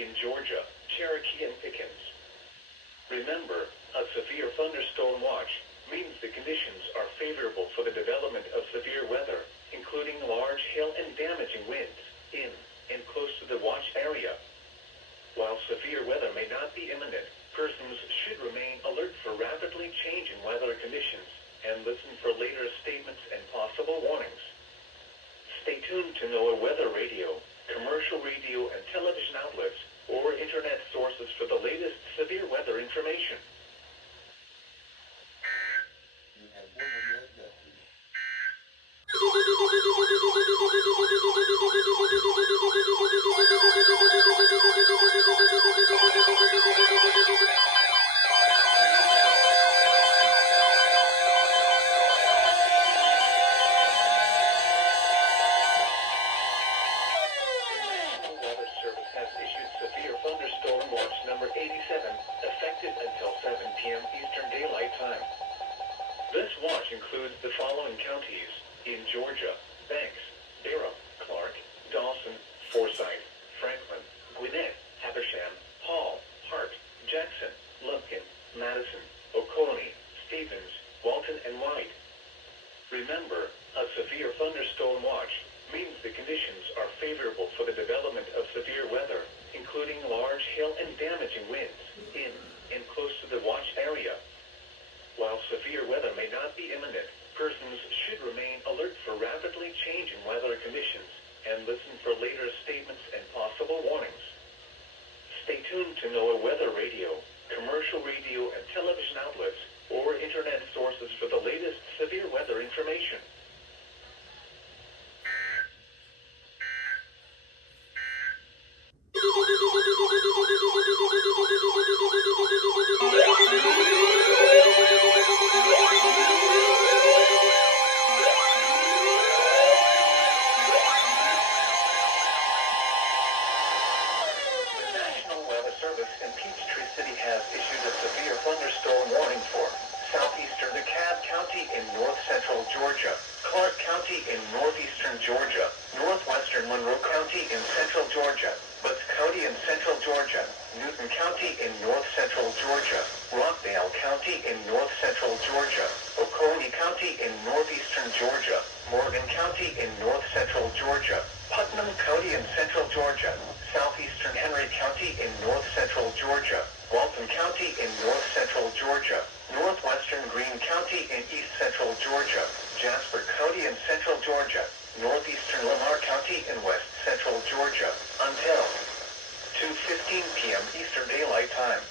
in Georgia, Cherokee, and Pickens. Remember, a severe thunderstorm watch means the conditions are favorable for the development of severe weather, including large hail and damaging winds, in and close to the watch area. While severe weather may not be imminent, persons should remain alert for rapidly changing weather conditions and listen for later statements and possible warnings. Stay tuned to NOAA weather radio, commercial radio and television outlets, or internet sources for the latest severe weather information. You have 1 minute left. Thunderstorm watch number 87, effective until 7 p.m. Eastern Daylight Time. This watch includes the following counties in Georgia: Banks, Barrow, Clark, Dawson, Forsyth, Franklin, Gwinnett, Habersham, Hall, Hart, Jackson, Lumpkin, Madison, Oconee, Stevens, Walton, and White. Remember, a severe thunderstorm watch means the conditions are favorable for the development of severe weather, including large hail and damaging winds, in and close to the watch area. While severe weather may not be imminent, persons should remain alert for rapidly changing weather conditions and listen for later statements and possible warnings. Stay tuned to NOAA weather radio, commercial radio and television outlets, or internet sources for the latest severe weather information. Has issued a severe thunderstorm warning for southeastern DeKalb County in north-central Georgia, Clark County in northeastern Georgia, northwestern Monroe County in central Georgia, Butts County in central Georgia, Newton County in north-central Georgia, Rockdale County in north-central Georgia, Oconee County in northeastern Georgia, Morgan County in north-central Georgia, Putnam County in central Georgia, southeastern Henry County in north-central Georgia, Walton County in north-central Georgia, northwestern Greene County in east-central Georgia, Jasper County in central Georgia, northeastern Lamar County in west-central Georgia, until 2:15 p.m. Eastern Daylight Time.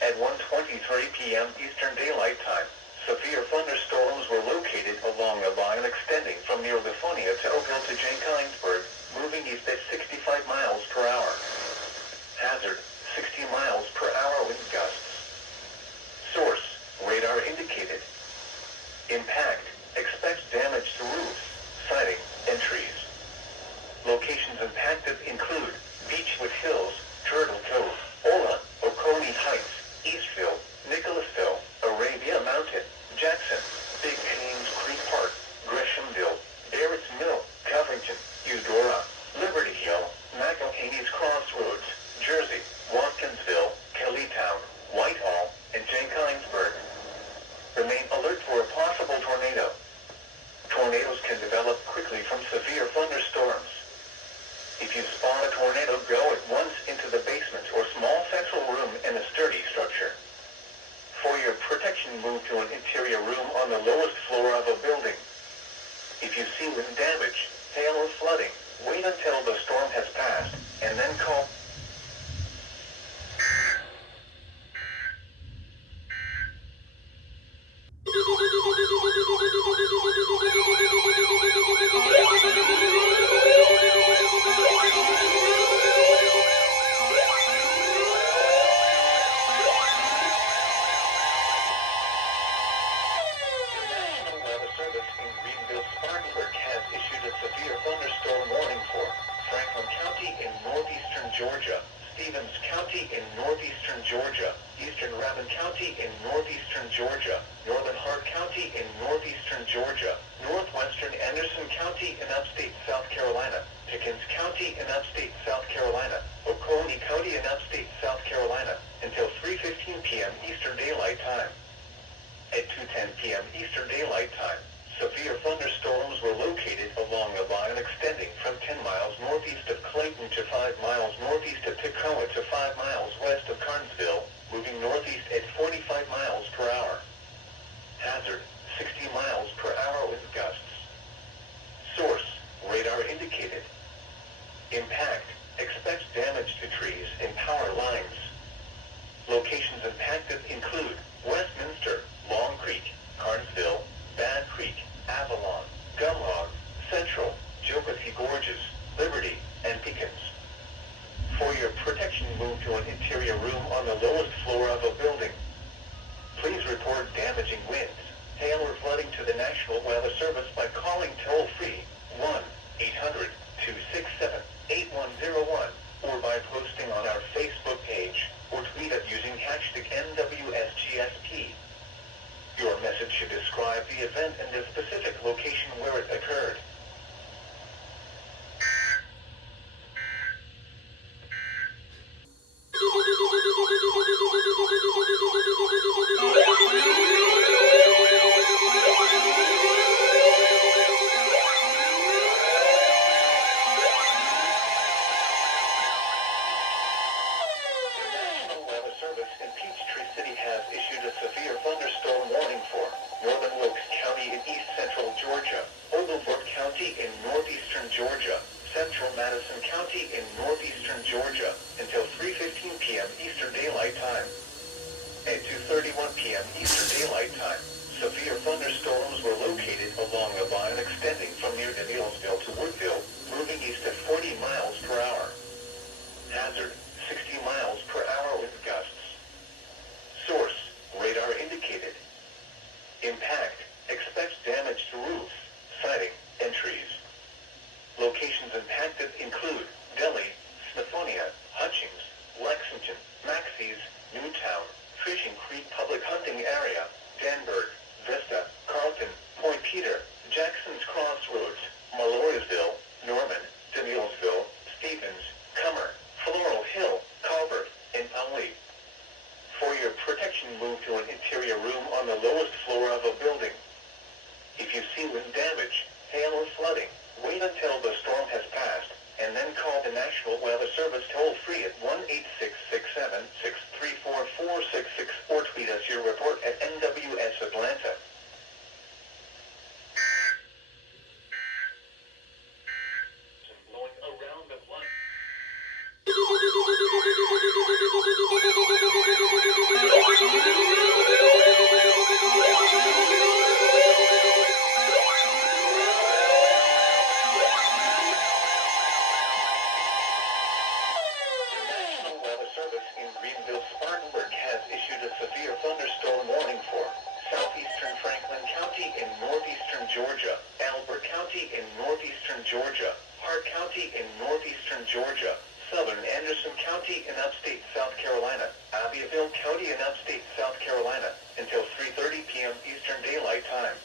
At 1:23 p.m. Eastern Daylight Time, severe thunderstorms were located along a line extending from near Livonia to Oakville to Jenkinsburg, moving east at 65 miles per hour. Hazard: 60 miles per hour wind gusts. Source: radar indicated. Impact: expect damage to roofs, siding, and trees. Locations impacted include Beechwood Hills, Turtle Cove, Ola, Oconee Heights, Eastville, Nicholasville, Arabia Mountain, Jackson, Big Canes Creek Park, Greshamville, Barrett's Mill, Covington, Eudora, Liberty Hill, McElhaney's Crossroads, Jersey, Watkinsville, Kellytown, Whitehall, and Jenkinsburg. Remain alert for a possible tornado. Tornadoes can develop quickly from severe thunderstorms. If you spot a tornado, go at once into the basement or small central room in a sturdy structure. For your protection, move to an interior room on the lowest floor of a building. If you see wind damage, hail or flooding, wait until the storm has passed, and then call. Georgia, Stevens County in northeastern Georgia, eastern Rabun County in northeastern Georgia, northern Hart County in northeastern Georgia, northwestern Anderson County in upstate South Carolina, Pickens County in upstate South Carolina, Oconee County severe thunderstorms were located along a line extending from 10 miles northeast of Clayton to 5 miles northeast of Tacoma to 5 miles west of Carnesville, moving northeast at 45 miles per hour. Hazard, 60 miles per hour with gusts. Source, radar indicated. Impact, expect damage to trees and power lines. Locations impacted include Westminster, Long Creek, Carnesville, Bad Creek, Avalon, Gumlog, Central, Jokothy Gorges, Liberty, and Pickens. For your protection, move to an interior room on the lowest floor of a building. Please report damaging winds, hail, or flooding to the National Weather Service by calling toll-free 1-800-267-8101 or by posting on our Facebook page or tweet it using hashtag NWSGSP. Your message should describe the event and the specific location where it occurred. Georgia, central Madison County in northeastern Georgia, until 3:15 p.m. Eastern Daylight Time. At 2:31 p.m. Eastern Daylight Time, severe thunderstorms were located along a line extending from near Danielsville to Woodville, moving east at 40 miles per hour. Hazard, 60 miles per hour with gusts. Source, radar indicated. Impact, expect damage to roofs, siding, and trees. Locations impacted include Delhi, Sniffonia, Hutchings, Lexington, Maxey's, Newtown, Fishing Creek Public Hunting Area, Danburg, Vista, Carlton, Point Peter, Jackson's Crossroads, Maloryville, Norman, Danielsville, Stevens, Comer, Floral Hill, Colbert, and Powley. For your protection, move to an interior room on the lowest floor of a building. If you see wind damage, hail, or flooding, wait until the storm has passed, and then call the National Weather Service toll-free at 1-866-763-4466 or tweet us your report at NWS Atlanta. Blowing around the block. Spartanburg has issued a severe thunderstorm warning for southeastern Franklin County in northeastern Georgia, Elbert County in northeastern Georgia, Hart County in northeastern Georgia, southern Anderson County in upstate South Carolina, Abbeville County in upstate South Carolina, until 3:30 p.m. Eastern Daylight Time.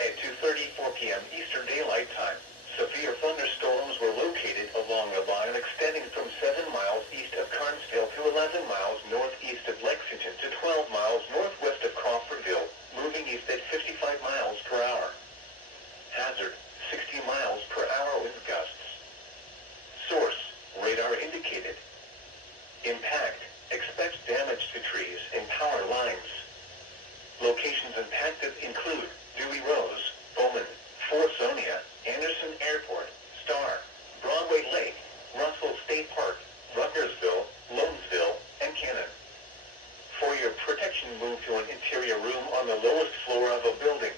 At 2:34 p.m. Eastern Daylight Time, severe thunderstorms were located along a line extending from 7 miles east of Carnesville to 11 miles northeast of Lexington to 12 miles northwest of Crawfordville, moving east at 55 miles per hour. Hazard, 60 miles per hour with gusts. Source, radar indicated. Impact, expect damage to trees and power lines. Locations impacted include Dewey Rose, Bowman, Forsonia, Anderson Airport, Star, Broadway Lake, Russell State Park, Rutgersville, Lonesville, and Cannon. For your protection, move to an interior room on the lowest floor of a building.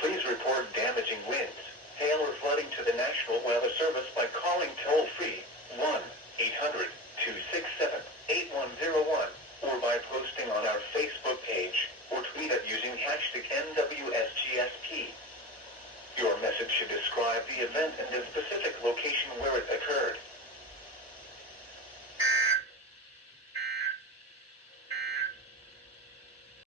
Please report damaging winds, hail, or flooding to the National Weather Service by calling toll-free 1-800-267-8101 or by posting on our Facebook page or tweet it using hashtag NWSGSP. Your message should describe the event and the specific location